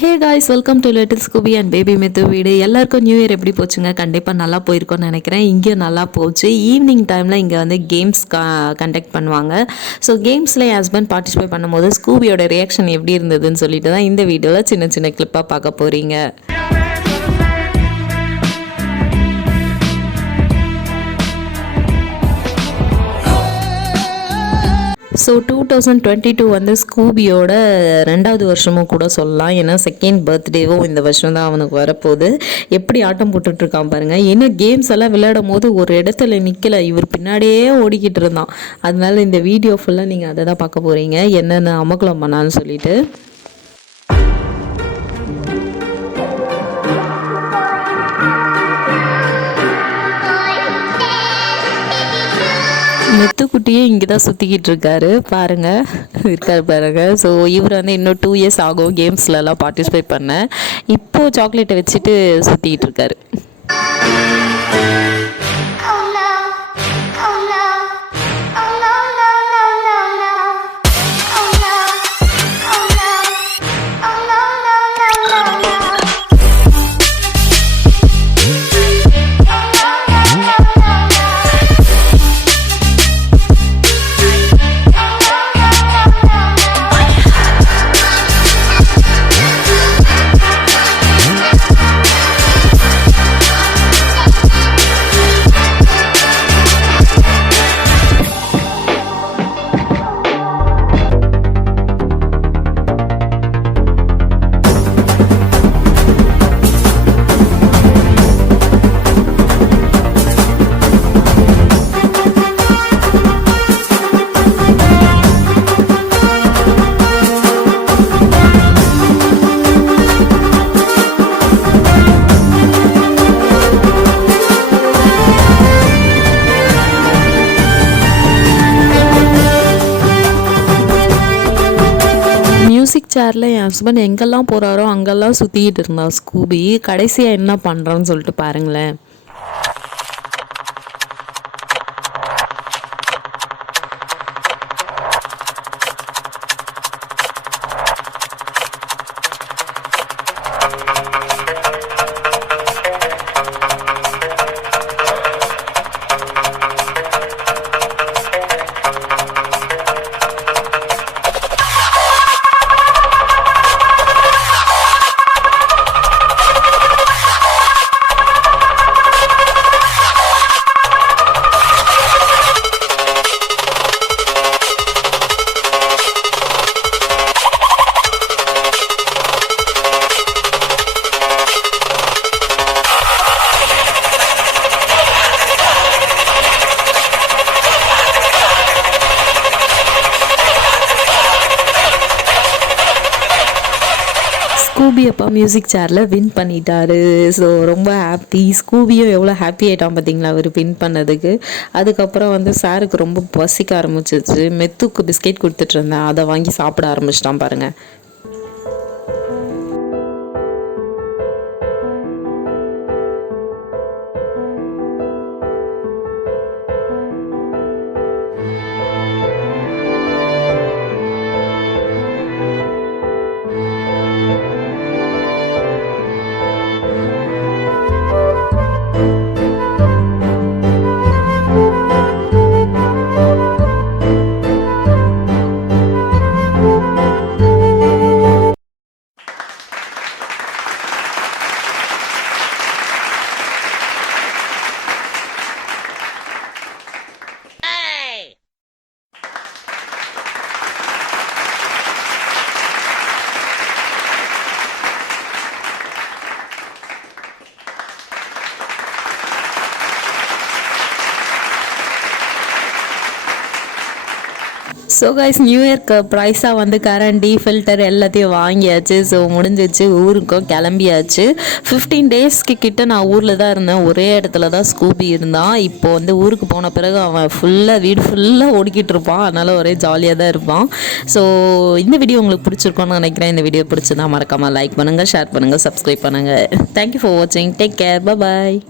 Hey guys, welcome to little Scooby and baby மெத்து வீடு. எல்லாருக்கும் நியூ இயர் எப்படி போச்சுங்க? கண்டிப்பாக நல்லா போயிருக்கோன்னு நினைக்கிறேன். இங்கேயும் நல்லா போச்சு. ஈவினிங் டைமில் இங்கே வந்து கேம்ஸ் கண்டக்ட் பண்ணுவாங்க. ஸோ கேம்ஸில் என் ஹஸ்பண்ட் பார்ட்டிசிபேட் பண்ணும்போது ஸ்கூபியோட ரியாக்ஷன் எப்படி இருந்ததுன்னு சொல்லிட்டு தான் இந்த வீடியோவில் சின்ன சின்ன கிளிப்பாக பார்க்க போகிறீங்க. ஸோ 2022 வந்து ஸ்கூபியோட 2வது வருஷமும் கூட சொல்லலாம். ஏன்னா செகண்ட் பர்த்டேவும் இந்த வருஷம் தான் அவனுக்கு வரப்போகுது. எப்படி ஆட்டம் போட்டுட்ருக்கான் பாருங்கள். ஏன்னா கேம்ஸ் எல்லாம் விளையாடும் போது ஒரு இடத்துல நிற்கலை, இவர் பின்னாடியே ஓடிக்கிட்டு இருந்தான். அதனால இந்த வீடியோ ஃபுல்லாக நீங்கள் அதை தான் பார்க்க போகிறீங்க, என்னென்ன அமக்கலம் பண்ணான்னு சொல்லிட்டு. மெத்துக்குட்டியே இங்கே தான் சுற்றிக்கிட்டு இருக்காரு பாருங்க. ஸோ இவர் வந்து இன்னும் 2 இயர்ஸ் ஆகும் கேம்ஸ்லலாம் பார்ட்டிசிபேட் பண்ண. இப்போது சாக்லேட்டை வச்சுட்டு சுற்றிக்கிட்டு இருக்காரு. மியூசிக் சேரில் என் ஹஸ்பண்ட் எங்கெல்லாம் போகிறாரோ அங்கெல்லாம் சுற்றிக்கிட்டு இருந்தான் ஸ்கூபி. கடைசியாக என்ன பண்ணுறான்னு சொல்லிட்டு பாருங்களேன். ஸ்கூபி அப்பா மியூசிக் சேரில் வின் பண்ணிட்டாரு. ஸோ ரொம்ப ஹாப்பி. ஸ்கூபியும் எவ்வளோ ஹாப்பி ஆகிட்டான் பார்த்தீங்களா அவர் வின் பண்ணதுக்கு. அதுக்கப்புறம் வந்து சாருக்கு ரொம்ப பசிக்க ஆரம்பிச்சிச்சு. மெத்துக்கு பிஸ்கெட் கொடுத்துட்டு இருந்தேன், அதை வாங்கி சாப்பிட ஆரம்பிச்சிட்டான் பாருங்கள். ஸோ கைஸ், நியூ இயர்க்கு ப்ரைஸாக வந்து கரண்டி ஃபில்டர் எல்லாத்தையும் வாங்கியாச்சு. ஸோ முடிஞ்சிச்சு, ஊருக்கும் கிளம்பியாச்சு. 15 டேஸ்க்கு கிட்ட நான் ஊரில் தான் இருந்தேன். ஒரே இடத்துல தான் ஸ்கூபி இருந்தான். இப்போ வந்து ஊருக்கு போன பிறகு அவன் வீடு ஃபுல்லாக ஓடிக்கிட்டு இருப்பான். அதனால் ஒரே ஜாலியாக தான் இருப்பான். ஸோ இந்த வீடியோ உங்களுக்கு பிடிச்சிருக்கோன்னு நினைக்கிறேன். இந்த வீடியோ பிடிச்சதா மறக்காமல் லைக் பண்ணுங்கள், ஷேர் பண்ணுங்கள், சப்ஸ்கிரைப் பண்ணுங்கள். தேங்க்யூ ஃபார் வாட்சிங். Take care. பாய்.